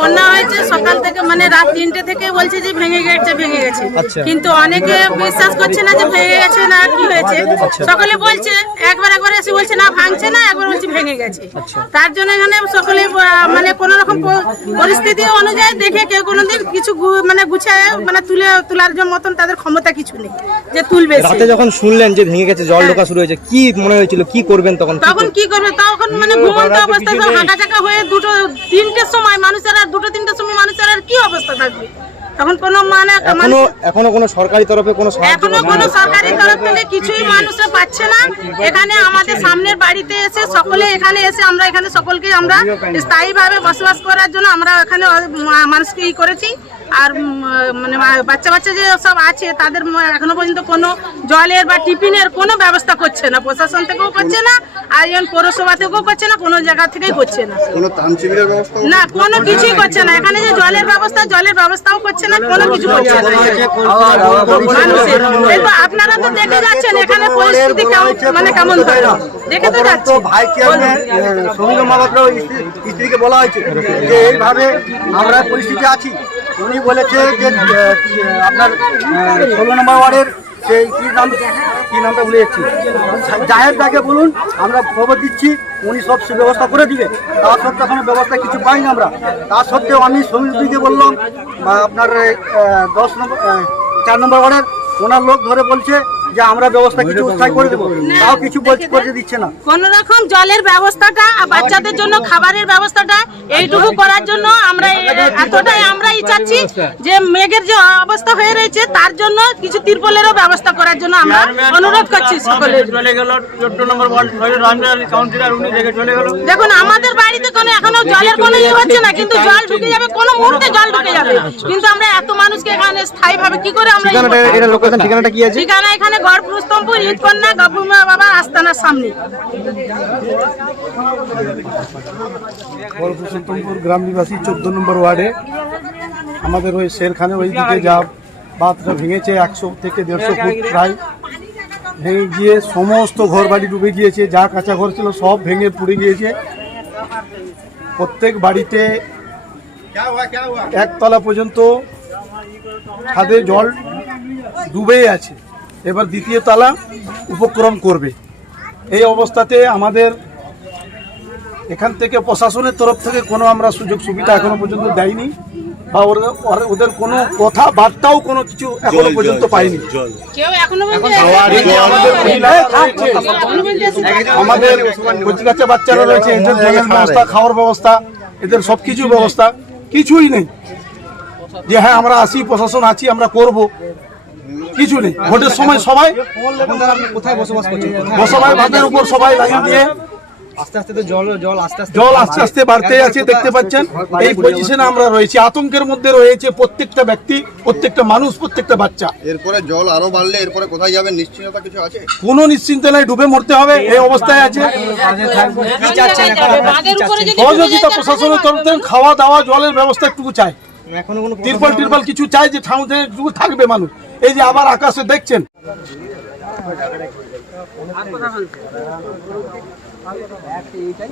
বন্যা হয়েছে সকাল থেকে, মানে রাত 3টে থেকে বলছে যে ভেঙে গেছে ভেঙে গেছে, কিন্তু অনেকে বিশ্বাস করছে না যে ভেঙে গেছে না কি হয়েছে। সকলে বলছে একবার এসে বলছে না ভাঙছে না, একবার বলছে ভেঙে গেছে। তার জন্য এখানে সকলে মানে কোন রকম পরিস্থিতি অনুযায়ী দেখে কেউ কোনোদিন কিছু মানে গুছায় মানে তোলার জন্য মতন তাদের ক্ষমতা কিছু নেই যে তুলবে। রাতে যখন শুনলেন যে ভেঙে গেছে, জল ঢোকা শুরু হয়েছে, কি মনে হয়েছিল, কি করবেন তখন? কি করবে তখন মানে ঘুমন্ত অবস্থা, হাঁটাচাকা হয়ে 2-3টের সময় মানুষের, আর 2-3টের সময় মানুষের আর কি অবস্থা থাকবে তখন? কোনো মানে এখনো কোনো সরকারি তরফে কোনো সরকারি তরফ থেকে কিছুই মানুষরা পাচ্ছে না। এখানে আমাদের সামনের বাড়িতে এসে সকলে এখানে এসে আমরা এখানে সকলকে আমরা স্থায়ীভাবে বসবাস করার জন্য আমরা এখানে মানুষকে করেছি। আর মানে বাচ্চা যে সব আছে তাদের এখনো পর্যন্ত কোনো জলের বা টিফিনের কোনো ব্যবস্থা করছে না, প্রশাসন থেকেও করছে না, আর এখন পৌরসভা থেকেও করছে না, কোনো জায়গা থেকেই করছে না, না কোনো কিছুই করছে না। এখানে যে জলের ব্যবস্থাও করছে না, কোনো কিছু করছে না মানুষের। কিন্তু আপনারা তো দেখে যাচ্ছেন এখানে পরিস্থিতি মানে কেমন হয়, দেখে তো যাচ্ছেন। স্ত্রীকে বলা হয়েছে যে এইভাবে আমরা পরিস্থিতি আছি। উনি বলেছে যে আপনার 16 নম্বর ওয়ার্ডের সেই কি নামটা ভুলে যাচ্ছি, জাহের দাকে বলুন, আমরা খবর দিচ্ছি, উনি সব ব্যবস্থা করে দিবে। তা সত্ত্বেও এখনো ব্যবস্থা কিছু পাইনি আমরা। তা সত্ত্বেও আমি সমিতিকে বললাম আপনার 4 নম্বর ওয়ার্ডের ওনার লোক ধরে বলছে যে আমরা ব্যবস্থা কিছু স্থায়ী করে দেবো, তাও কিছু করে দিচ্ছে না। কোন রকম জলের ব্যবস্থাটা, বাচ্চাদের জন্য খাবারের ব্যবস্থাটা এইটুকু করার জন্য আমরা এতটাই আমরাই চাচ্ছি যে মেঘের যে অবস্থা হয়ে রয়েছে তার জন্য কিছু তিরপলেরও ব্যবস্থা করার জন্য আমরা অনুরোধ করছি সকলের। দেখুন আমাদের বাড়িতে কোনো এখনো জলের কোনো হচ্ছে না, কিন্তু জল ঢুকে যাবে, কোনো মুহূর্তে জল ঢুকে যাবে, কিন্তু আমরা এত মানুষকে এখানে স্থায়ীভাবে কি করে আমরা ঠিকানাটা কি আছে? ঠিকানা এখানে গড়পুরস্তম্পুর ঈদকন্যা গভর্মা বাবা আস্তানার সামনে। গড়পুরস্তম্পুর গ্রাম নিবাসী 14 নম্বর ওয়ার্ডে আমাদের ওই শেরখানে ওই দিকে যা বাঁধটা ভেঙেছে 100 থেকে 150 ফুট প্রায় ভেঙে গিয়ে সমস্ত ঘর বাড়ি ডুবে গিয়েছে। যা কাঁচা ঘর ছিল সব ভেঙে পুড়ে গিয়েছে। প্রত্যেক বাড়িতে একতলা পর্যন্ত ছাদে জল ডুবেই আছে, এবার দ্বিতীয় তলা উপক্রম করবে। এই অবস্থাতে আমাদের এখান থেকে প্রশাসনের তরফ থেকে কোনো আমরা সুযোগ সুবিধা এখনো পর্যন্ত দেয়নি, বা ওদের কোনো কথাবার্তাও কোনো কিছু এখনো পর্যন্ত পাইনি। আমাদের কচি বাচ্চারা রয়েছে, এদের জলের ব্যবস্থা, খাওয়ার ব্যবস্থা, এদের সব কিছু ব্যবস্থা কিছুই নেই যে হ্যাঁ আমরা আসি, প্রশাসন আছি, আমরা করব, কিছু নেই। ভোটের সময় সবাই কোথায় বসবাস করছেন? বসবাই ভাতের উপর সবাই লাগিয়ে দিয়ে আস্তে আস্তে তো জল আস্তে আস্তে বাড়তে আছে, দেখতে পাচ্ছেন। এই পজিশনে আমরা রয়েছি, আতঙ্কের মধ্যে রয়েছে প্রত্যেকটা ব্যক্তি, প্রত্যেকটা মানুষ, প্রত্যেকটা বাচ্চা। এরপরে জল আরো বাড়লে এরপরে কোথায় যাবেন নিশ্চিততা কিছু আছে? কোনো নিশ্চিন্তে নাই, ডুবে মরতে হবে এই অবস্থায় আছে। সহযোগিতা প্রশাসনের তরফ থেকে খাওয়া দাওয়া জলের ব্যবস্থা একটু চাই, তিরপল কিছু চাই যে ঠাউতে একটু থাকবে মানুষ। এই যে আবার আকাশে দেখছেন এইটাই